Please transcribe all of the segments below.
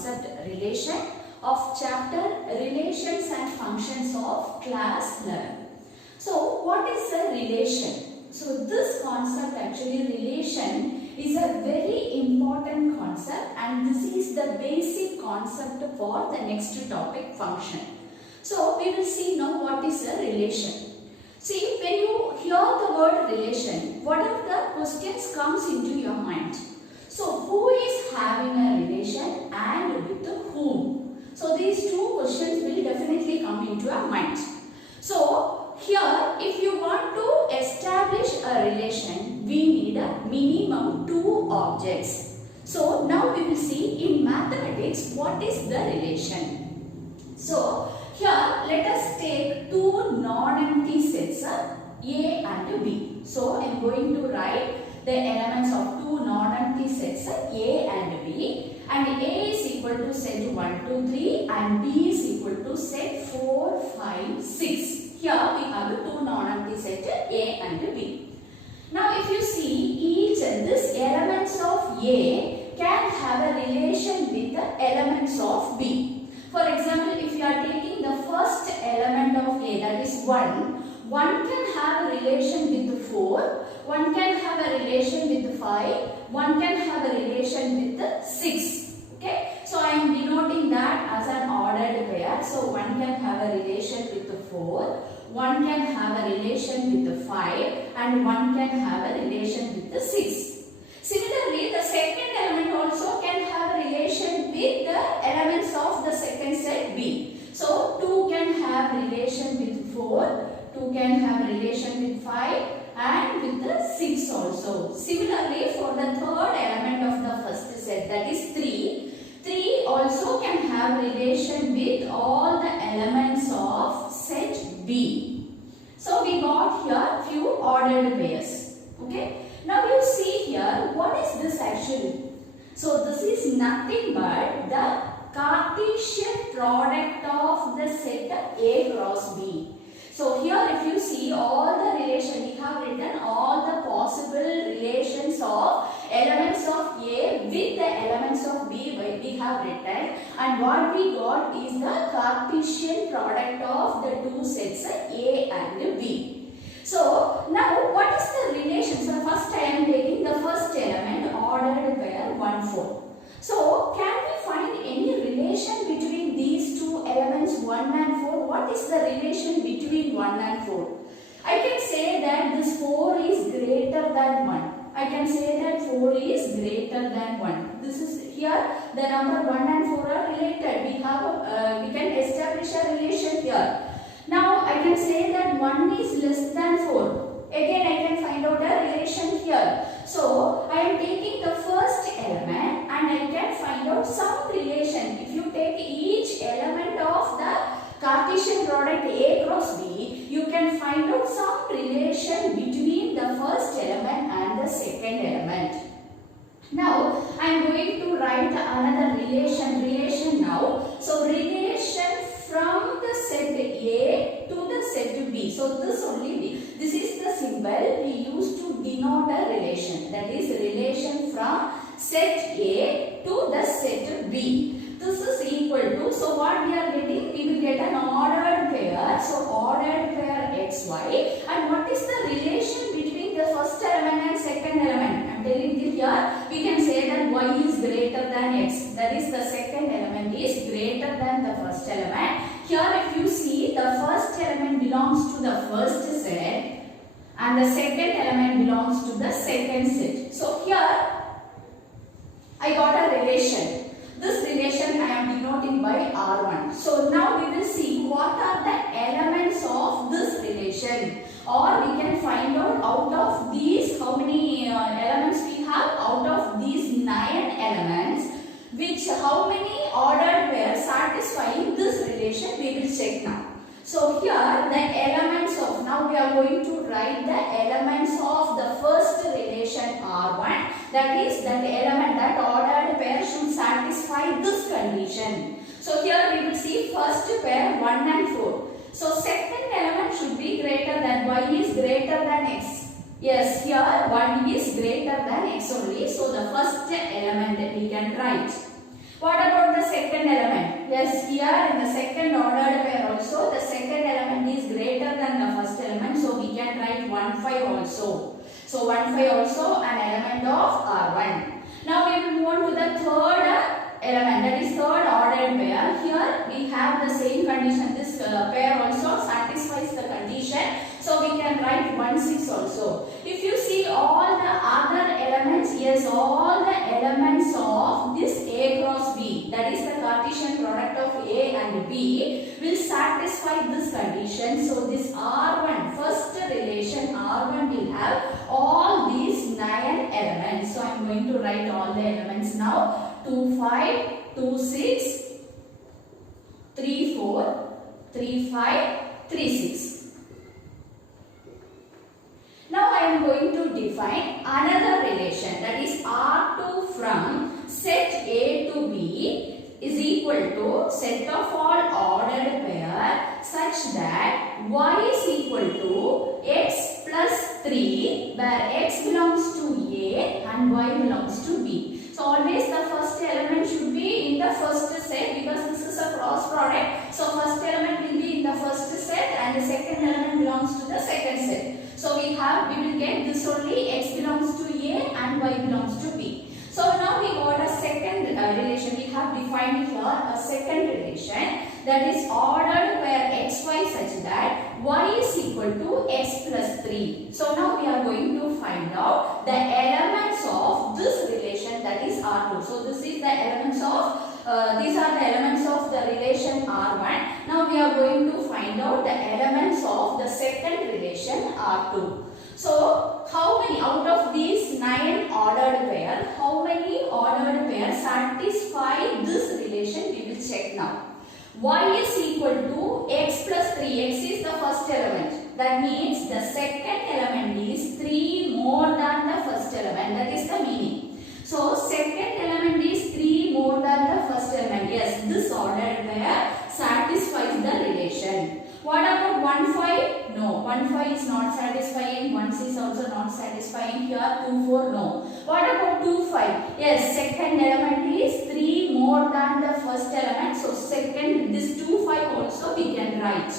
concept relation of chapter Relations and Functions of class 11. So what is a relation? So this concept, actually relation, is a very important concept, and this is the basic concept for the next topic, function. So we will see now what is a relation. See, when you hear the word relation, what are the questions comes into your mind? So who is having a relation and with whom? So these two questions will definitely come into your mind. So here, if you want to establish a relation, we need a minimum two objects. So now we will see in mathematics what is the relation. So here let us take two non-empty sets, A and B. So I am going to write the elements of two non-empty sets, A and B, and A is equal to set 1, 2, 3 and B is equal to set 4, 5, 6. Here we have two non-empty sets, A and B. Now if you see, these elements of A can have a relation with the elements of B. For example, if you are taking the first element of A, that is 1 can have a relation with 4, one can have a relation with 5, one can have a relation with 6. Okay, so I am denoting that as an ordered pair. So one can have a relation with 4, one can have a relation with 5, and one can have a relation with 6. Similarly, the second element also can have a relation with the elements of the second set B. So 2 can have relation with 4, 2 can have a relation with 5 and with the 6 also. Similarly, for the third element of the first set, that is 3 also can have relation with all the elements of set B. So we got here few ordered pairs. Okay. Now you see here, what is this actually? So this is nothing but the Cartesian product of the set A cross B. So here if you see all the relation, we have written all the possible relations of elements of A with the elements of B we have written, and what we got is the Cartesian product of the two sets A and B. So now what is the relation? So first I am taking the first element, ordered pair 1, 4. So can we find any relation between these two elements 1 and 4? What is the relation between 1 and 4? I can say that this 4 is greater than 1. I can say that 4 is greater than 1. This is here the number 1 and 4 are related. We can establish a relation here. Now I can say that 1 is less than 4. Again I can find out a relation here. So I am taking the first element and I can find out some relation. If you take each element of the Cartesian product A cross B, you can find out some relation between the first element and the second element. Now I am going to write another relation now. So relation from the set A to the set B. So this is the symbol we use to denote a relation. That is relation from set A to the set B. This is equal to, so what we are getting? We will get an ordered pair. So ordered pair XY. And what is the relation between the first element and second element? I am telling you here, we can say that Y is greater than X. That is the second element is greater than the first element. Here if you see, the first element belongs to the first set and the second element belongs to the second set. So here I got a relation. This relation I am denoting by R1. So now we will see what are the elements of this relation, or we can find out of these how many elements we have. Out of these 9 elements, how many ordered pairs satisfying this relation, we will check now. So here the elements of, now we are going to write the elements of the first relation R1. That is, that element, that ordered pair should satisfy this condition. So here we will see first pair 1 and 4. So second element should be greater than, Y is greater than X. Yes, here 1 is greater than X only. So the first element that we can write. What about the second element? Yes, here in the second ordered pair also, the second element is greater than the first element. So we can write 1, 5 also. So 1, 5 also an element of R1. Now we will move on to the third element, that is third ordered pair. Here we have the same condition. This pair also satisfies the condition. So we can write 1, 6 also. If you see all the other elements, yes, all the elements of this A cross B, that is the Cartesian product of A and B, will satisfy this condition. So this R1, first relation R1 will have all these 9 elements. So I am going to write all the elements now. 2, 5, 2, 6, 3, 4, 3, 5, 3, 6. Now I am going to define another relation, that is R2 from set A to B is equal to set of all ordered pair such that y is equal to x plus 3, where x belongs to A and y belongs to B. So always the first element should be in the first set, because this is a cross product. So first element will be in the first set and the second element belongs to the second set. So we will get this only, x belongs to A and y belongs to B. So now we got a second relation. We have defined here a second relation, that is ordered pair xy such that y is equal to x plus 3. So now we are going to find out the elements of this relation, that is R2. So this is the elements of these are the elements of the relation R1. Now we are going to find out the elements of the second relation R2. So how many out of these 9 ordered pair, how many ordered pairs satisfy this relation? We will check now. Y is equal to x plus 3. X is the first element. That means the second element is 3 more than the first element. That is the meaning. So second element is 3 more than the first element. Yes, this ordered pair satisfies the relation. What about 1, 5? No, 1, 5 is not satisfying. 1, 6 is also not satisfying. Here 2, 4, no. What about 2, 5? Yes, second element is 3 more than the first element. So second, this 2, 5 also we can write.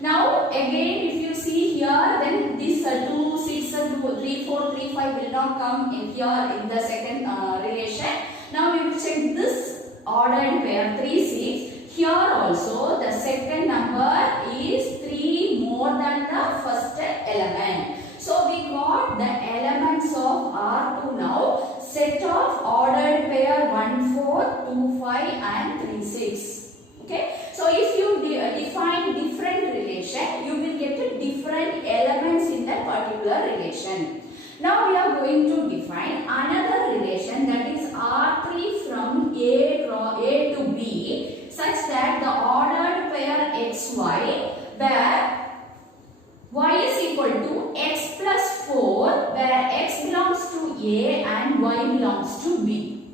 Now again, if you see here, then this 2, 6, 2, 3, 4, 3, 5 will not come in here in the second relation. Now we will check this ordered pair 3, 6. Here also the second number is 3 more than the first element. So we got the elements of R2 now. Set of ordered pair 1, 4, 2, 5 and 3, 6. Okay. So if you define different relation, you will get different elements in that particular relation. Now we are going to define another relation, that is R3 from A to B, such that the ordered pair xy, where y is equal to x plus 4, where x belongs to A and y belongs to B.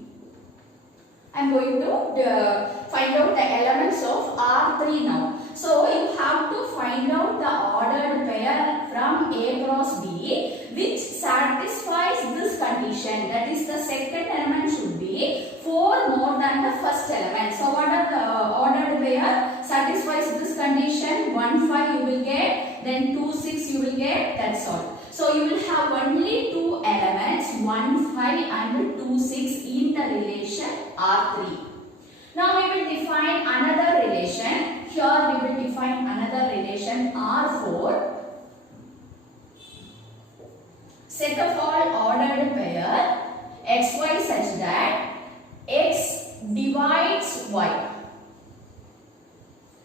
I am going to find out the elements of R3 now. So you have to find out the ordered pair from A cross B which satisfies this condition. That is, the second element should be 4 more than the first element. So what are the ordered pair satisfies this condition? 1, 5 you will get, then 2, 6 you will get, that's all. So you will have only 2 elements, 1, 5 and 2, 6 in the relation R3. Now we will define another relation. Here we will define another relation R4. Set of all ordered pair xy such that x divides y,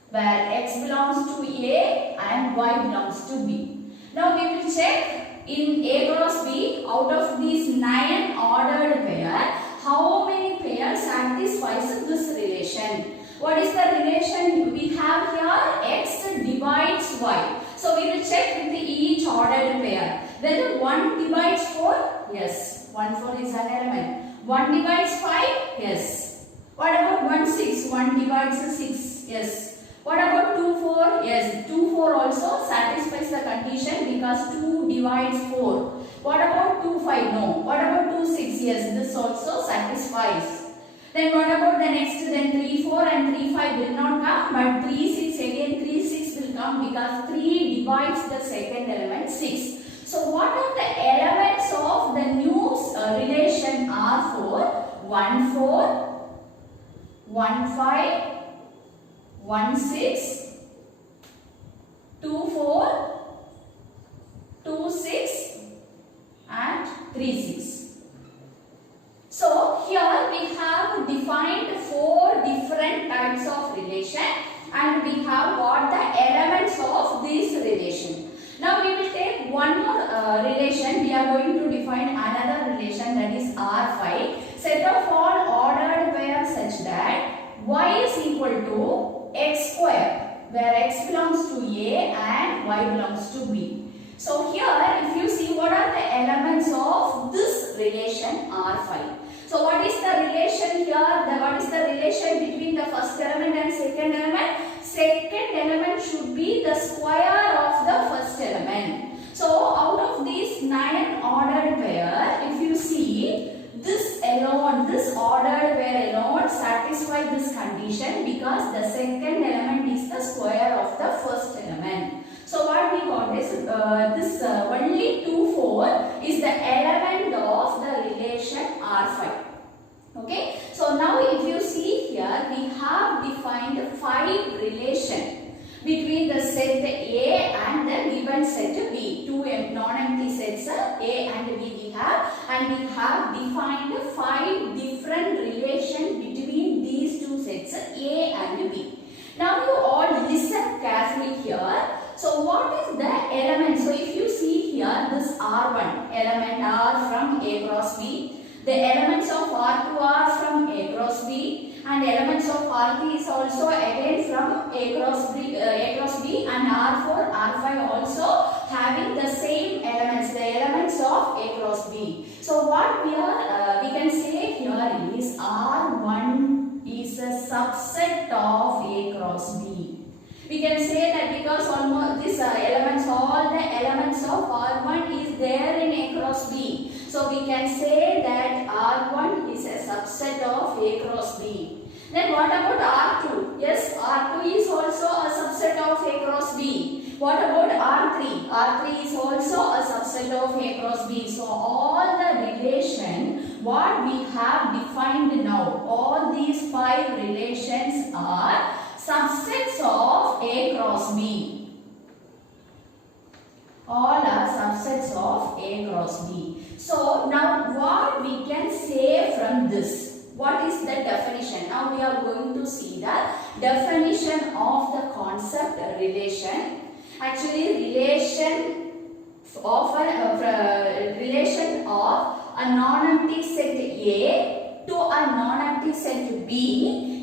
where x belongs to A and y belongs to B. Now we will check in A cross B, out of these 9 ordered pair, how many pairs satisfies this relation. What is the relation we have here? X divides y. So we will check with each ordered pair. Whether 1 divides 4? Yes. 1, 4 is an element. 1 divides 5? Yes. What about 1, 6? 1 divides 6? Yes. What about 2, 4? Yes. 2, 4 also satisfies the condition because 2 divides 4. What about 2, 5? No. What about 2, 6? Yes. This also satisfies. Then what about the next? Then 3, 4 and 3, 5 will not come, but 3, 6 again 3, 6 will come because 3 divides the second element 6. So what are the elements of the new relation R4? 1, 4, 1, 5, 1, 6, 2, 4, 2, 6 and 3, 6. So here we have defined 4 different types of relation and we have got the elements of this relation. Now we will take one more relation. We are going to define another relation, that is R5. Set of all ordered pairs such that y is equal to x square, where x belongs to A and y belongs to B. So here if you see what are the elements of this relation R5. So what is the relation here? What is the relation between the first element and second element? Second element should be the square of the first element. So out of these 9 ordered pair, if you see this alone, this ordered pair alone satisfy this condition because the second element is the square of the first element. So what we got is this only 2, 4 is the element of the relation R5. Okay. So now if you see here, we have defined 5 relation between the set A and the given set B. 2 non-empty sets A and B we have, and we have defined 5 different relation between these two sets A and B. Now you all listen carefully here. So what is the element? So if you see here, this R1 element R from A cross B. The elements of R2 are from A cross B, and elements of R3 is also again from A cross B and R4, R5 also having the same elements, the elements of A cross B. So what we can say here is R1 is a subset of A cross B. We can say that because almost these elements, all the elements of R1 is there in A cross B. So we can say that R1 is a subset of A cross B. Then what about R2? Yes, R2 is also a subset of A cross B. What about R3? R3 is also a subset of A cross B. So all the relation what we have defined now, all these 5 relations are subsets of A cross B. All are subsets of A cross B. So now what we can say from this? What is the definition? Now we are going to see the definition of the concept relation. Actually relation of a non-empty set A to a non-empty set B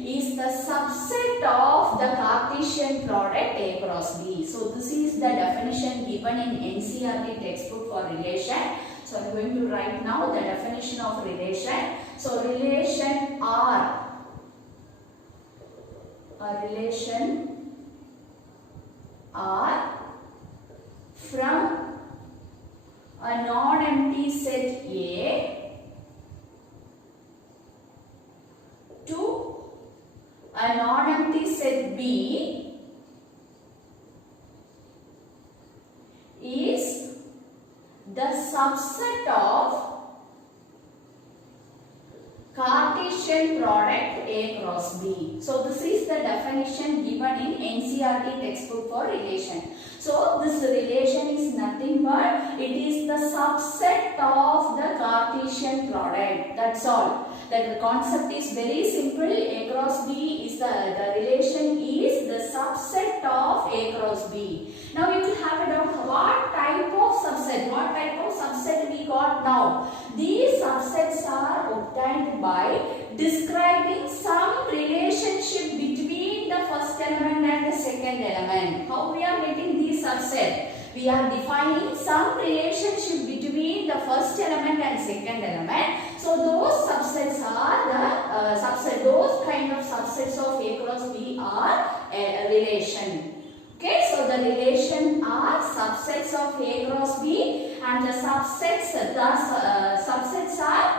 is the subset of the Cartesian product A cross B. So this is the definition given in NCERT textbook for relation. So I am going to write now the definition of relation. So relation R, a relation R from a non-empty set A to a non-empty set B is the subset of Cartesian product A cross B. So this is the definition given in NCERT textbook for relation. So this relation is nothing but it is the subset of the Cartesian product. That's all. The concept is very simple. A cross B is the relation is the subset of A cross B. Now you will have a doubt, what type of subset? What type of subset we got now? These subsets are obtained by describing some relationship between the first element and the second element. How we are getting these subsets? We are defining some relationship between the first element and second element. So those subsets are the those kind of subsets of A cross B are a relation. Okay, so the relation are subsets of A cross B, and the subsets are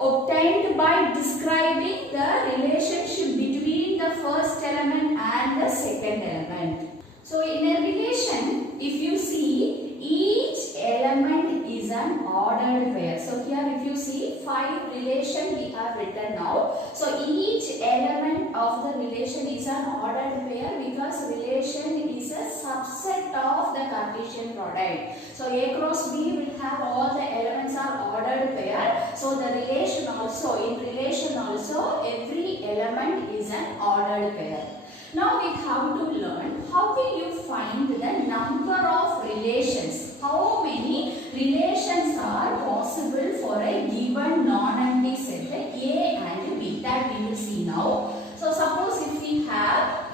obtained by describing the relationship between the first element and the second element. So in a relation, if you see, each element is an ordered pair. So here if you see 5 relation we have written now. So each element of the relation is an ordered pair because relation is a subset of the Cartesian product. So A cross B will have all the elements are ordered pair. So the relation also, in relation also, every element is an ordered pair. Now we have to learn how will you find the number of relations. How many relations are possible for a given non-empty set A and B, that we will see now. So suppose if we have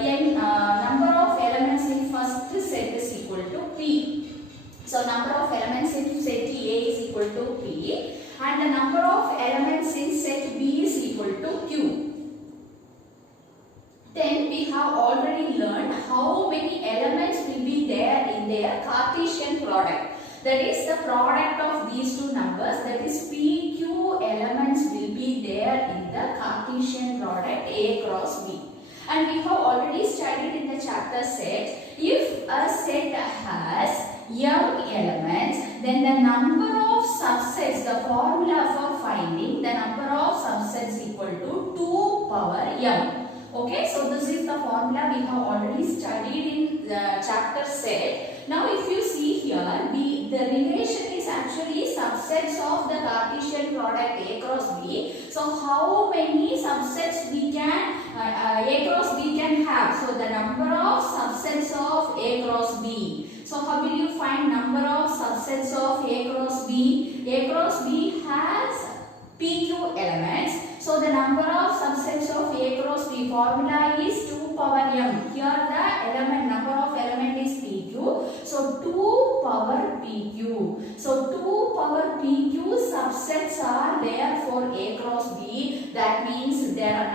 n number of elements in first set is equal to P. So number of elements in set A is equal to P and the number of elements in set B is equal to Q. Then we have already learned how many elements will be there in their Cartesian product. That is the product of these two numbers, that is PQ elements will be there in the Cartesian product A cross B. And we have already studied in the chapter set, if a set has m elements, then the number of subsets, the formula for finding the number of subsets equal to 2 power m. Okay, so this is the formula we have already studied in the chapter set. Now if you see here, the relation is actually subsets of the Cartesian product A cross B. So how many subsets we can, A cross B can have? So the number of subsets of A cross B. So how will you find number of subsets of A cross B? A cross B has PQ elements. So the number of subsets of A cross B formula is 2 power m. Here the number of element is PQ. So 2 power PQ. So 2 power PQ subsets are there for A cross B. That means there are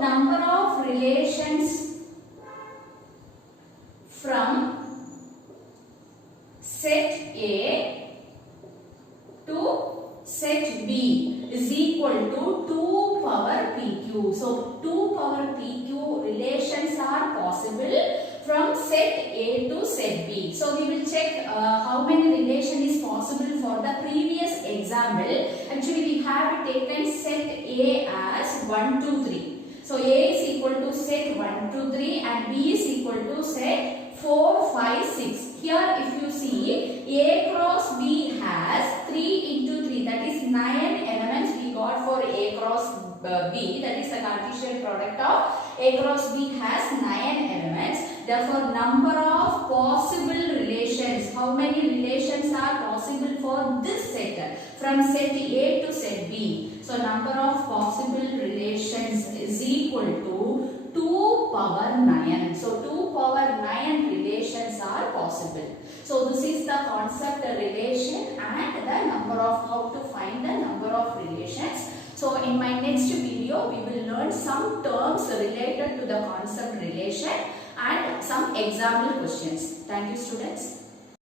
number of relations from set A to set B is equal to 2 power PQ. So 2 power PQ relations are possible from set A to set B. So we will check how many relation is possible for the previous example. Actually we have taken set A as 1, 2, 3. So A is equal to set 1, 2, 3 and B is equal to set 4, 5, 6. Here if you see, A cross B has 3 into 3, that is 9 elements we got for A cross B, that is the Cartesian product of A cross B has 9 elements. Therefore number of possible relations, how many relations are possible for this set from set A to set B? So number of possible relations is equal to 2 power 9. So 2 power 9 relations are possible. So this is the concept relation and the number of, how to find the number of relations. So in my next video we will learn some terms related to the concept relation and some example questions. Thank you students.